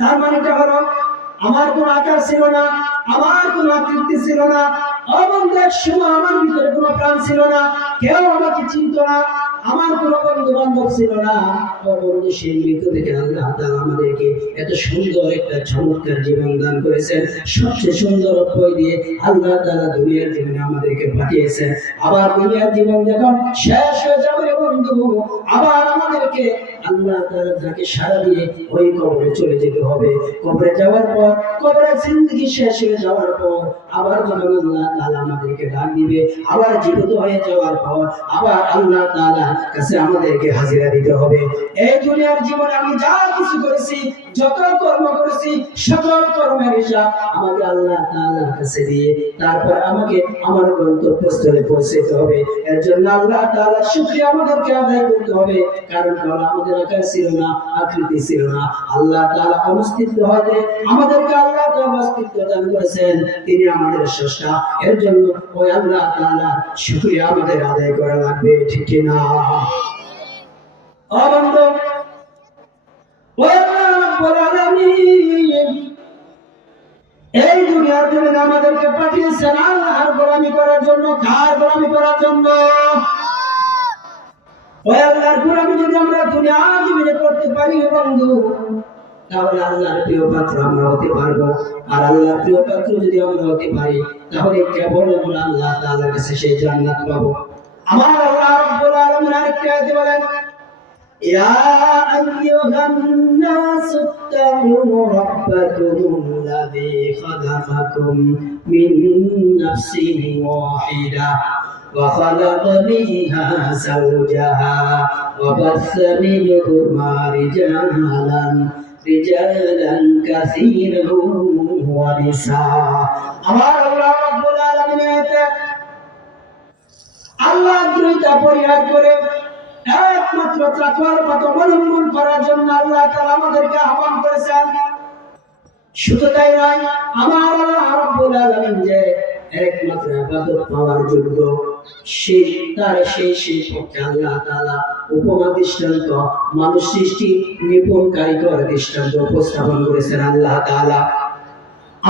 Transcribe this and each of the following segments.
তার মানেটা হলো আমার কোনো আকার ছিল না, আমার কোনো আকৃতি ছিল না, অবন্ধের সময় আমার ভিতরে কোনো প্রাণ ছিল না, কেউ আমাকে চিনত না, আমার কোনো বন্ধু বান্ধব ছিল না। অবন্ধু সেই মৃত্যু থেকে আল্লাহ তাআলা আমাদেরকে এত সুন্দর একটা চমৎকার জীবন দান করেছেন। সবচেয়ে সুন্দর অভ্যয় দিয়ে আল্লাহ তাআলা দুনিয়ার জীবনে আমাদেরকে পাঠিয়েছেন। আবার দুনিয়ার জীবন যখন শেষ হয়ে যাবে বন্ধু, আবার আমাদেরকে আল্লাহ তাআলা যাকে সারা দিয়ে ওই কবরে চলে যেতে হবে। কবরে যাওয়ার পর, কবরের জিন্দেগি শেষ হয়ে যাওয়ার পর আবার যখন আল্লাহ তাআলা আমাদেরকে ডাক দিবে, আবার জীবিত হয়ে যাওয়ার পর আবার আল্লাহ তাআলা কাছে আমাদেরকে হাজিরা দিতে হবে। এই দুনিয়ার জীবনে আমি যা কিছু করেছি, যত কর্ম করেছি, সকল কর্মের হিসাব আমাকে আল্লাহ তাআলার কাছে দিয়ে তারপর আমাকে আমার গন্তব্যস্থলে পৌঁছতে হবে। এর জন্য আল্লাহ তাআলার শুকরিয়া আমাদেরকে আদায় করতে হবে। কারণ আমাদের আকার ছিল না, আকৃতি ছিল না, আল্লাহ তাআলা অস্তিত্ব হতে আমাদেরকে আল্লাহ তাআলা অস্তিত্ব দান করেছেন। তিনি আমাদের স্রষ্টা। এর জন্য ওই আল্লাহ তাআলার শুকরিয়া আমাদের আদায় করা লাগবে, ঠিক কি না? বন্ধু, ওই আল্লাহ রাব্বুল আলামিন এই দুনিয়ার জন্য আমাদেরকে পাঠিয়েছেন আল্লাহর গোলামি করার জন্য। কার গোলামি করার জন্য? ওই আল্লাহর গোলামি যদি আমরা দুনিয়ার জীবনে করতে পারি বন্ধু, তাহলে আল্লাহর প্রিয় পাত্র আমরা হতে পারবো। আর আল্লাহর প্রিয় পাত্র যদি আমরা হতে পারি, তাহলে কেবল আমরা আল্লাহ তাআলার কাছে সেই জান্নাত পাবো। আমার আল্লাহ রাব্বুল আলামিন আরেকটা আয়াতে বলেন, ইয়া আইয়ুহান নাসু ইত্তাকু রাব্বাকুমুল্লাযী খালাকাকুম মিন নাফসিন ওয়াহিদা ওয়া খালাকা মিনহা যাওজাহা ওয়া বাসসা মিনহুমা রিজালান কাসীরান ওয়া নিসা। আমার আল্লাহ রাব্বুল আলামিন আল্লাহ দুইটা পরিহার করে একমাত্র তাকওয়ার পথ অবলম্বন করার জন্য আল্লাহ তাআলা আমাদেরকে আহ্বান করেছেন। শুধু তাই নয়, আমার আল্লাহ রাব্বুল আলামিন যে একমাত্র ইবাদত পাওয়ার যোগ্য, সেই পক্ষে আল্লাহ তাআলা উপমা দৃষ্টান্ত, মানুষ সৃষ্টি নিপুণ কারিগর দৃষ্টান্ত উপস্থাপন করেছেন আল্লাহ তাআলা।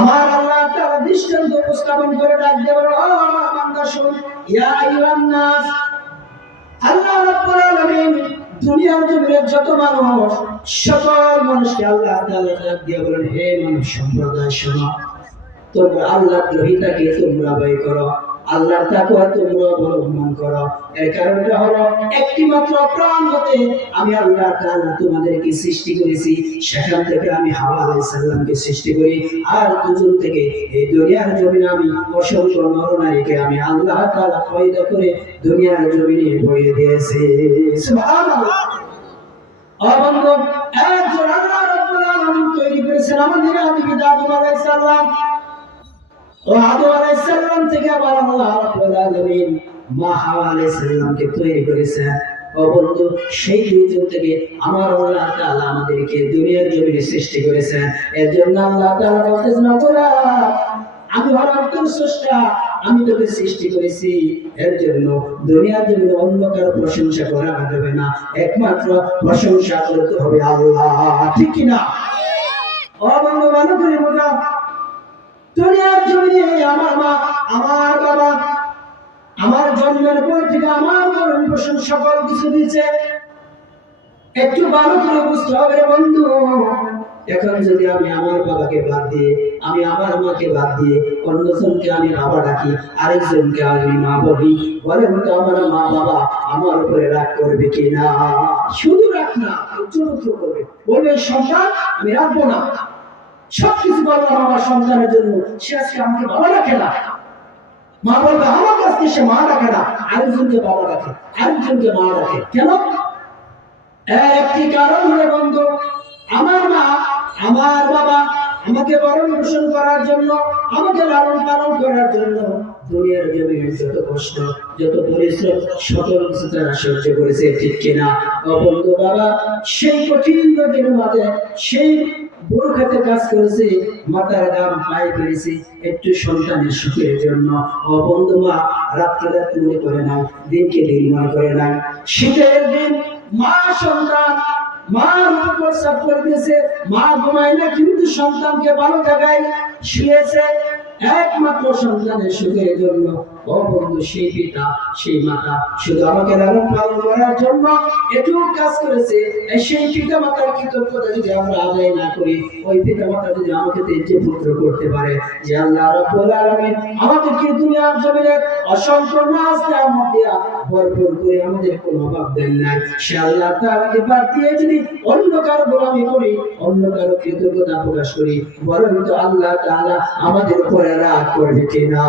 আমার আল্লাহ তাআলা দৃষ্টান্ত উপস্থাপন করে ডাক দিয়ে বলে, ও আমার বান্দা শুন, ইয়া আইয়ুহান নাস, আল্লাহ রাব্বুল আলামিন দুনিয়ার জমিনে যত মানুষ, সকল মানুষকে আল্লাহ তাআলা ডাক দিয়ে বলেন, হে মানব সম্প্রদায় শোনো, তোমরা আল্লাহর দ্রোহিতাকে তোমরা ভয় করো, আল্লাহর তাকওয়া তোমরা অবলম্বন করো। এর কারণটা হলো একটি মাত্র প্রাণ হতে আমি আল্লাহ তাআলা তোমাদেরকে সৃষ্টি করেছি। সেখান থেকে আমি হাওয়া আলাইহিস সালামকে সৃষ্টি করি, আর দুজন থেকে এই দুনিয়ার জমিনে আমি অসংখ্য নরনারীকে আমি আল্লাহ তাআলা পয়দা করে দুনিয়ার জমিনে বইয়ে দিয়েছি। সুবহানাল্লাহ। বন্ধু, একজন আল্লাহ রাব্বুল আলামিন তৈরি করেছেন আমাদের আদি পিতা আদম আলাইহিস সালাম। ও আদম আলাইহিস সালাম থেকে আবার আল্লাহ রাব্বুল আলামিন মা হাওয়া আলাইহিস সালামকে তৈরি করেছেন। ও বন্ধু, সেই দুইজন থেকে আমার আল্লাহ তাআলা আমাদেরকে দুনিয়ার জমিনে সৃষ্টি করেছেন। এর জন্য আল্লাহ তাআলা বলতেছেন, আমি হলাম তোর স্রষ্টা, আমি তোকে সৃষ্টি করেছি। এর জন্য দুনিয়ার জমিনে অন্য কারো প্রশংসা করা যাবে না, একমাত্র প্রশংসা করতে হবে আল্লাহ, ঠিক কি না? ও বন্ধু, ভালো করে বোঝা, দুনিয়ার জমিনে আমার মা, আমার বাবা, আমার জন্মের পর থেকে আমার ভরণ পোষণ সকল কিছু দিয়েছে। একটু ভালো করে বুঝতে হবে বন্ধু। এখন যদি আমি আমার বাবাকে বাদ দিয়ে, আমি আমার মাকে বাদ দিয়ে অন্যজনকে আমি বাবা ডাকি, আরেকজনকে আমি মা বলি, বলেন তো আমার মা বাবা আমার উপরে রাগ করবে কিনা? শুধু রাগ না, উচ্চমুচ্চ করবে, বলবে সন্তান আমি রাখবো না। সবকিছু বললাম আমার সন্তানের জন্য, সে আজকে আমাকে বাবা রাখে না। মা বলবে আমার কাছে সে মা রাখে না, আরেকজনকে বাবা রাখে, আরেকজনকে মা রাখে। কেন? একটি কারণ হলো বন্ধু, আমার মা, আমার বাবা আমাকে বরণ পোষণ করার জন্য, আমাকে লালন পালন করার জন্য দুনিয়ার জমিনে যত কষ্ট, যত পরিশ্রম, সকল কিছু তারা সহ্য করেছে, ঠিক কিনা? ও বন্ধু, বাবা সেই কঠিন রোদের মাঝে সেই বোরখাতে কাজ করেছে, মাথার গাম পায়ে ফেলেছে একটু সন্তানের সুখের জন্য। ও বন্ধু, মা রাত্রে রাত মনে করে নাই, দিনকে দিন মনে করে নাই। শীতের দিন মা সন্তান মার উপর সাপ করে দিয়েছে, মা ঘুমায় না কিন্তু সন্তানকে ভালো জায়গায় শুয়েছে, একমাত্র সন্তানের সুখের জন্য। ও বন্ধু, সেই পিতা সেই মাতা শুধু আমাকে লালন পালন করার জন্য এটুকু কাজ করেছে। সেই পিতা মাতার কৃতজ্ঞতা যদি আমরা আদায় না করি, ওই পিতা মাতা যদি আমাকে তেজে পুত্র করতে পারে, যে আল্লাহ রাব্বুল আলামিন আমাদেরকে দুনিয়ার জমিনে অসংখ্য নাজ নেয়ামত দিয়া ভরপুর করে আমাদের কোনো অভাব দেন নাই, সে আল্লাহ তাআলাকে বাদ দিয়ে যদি অন্য কারো গোলামি করি, অন্য কারো কৃতজ্ঞতা প্রকাশ করি, বরং তো আল্লাহ তাআলা আমাদের উপরে রাগ করবে কিনা?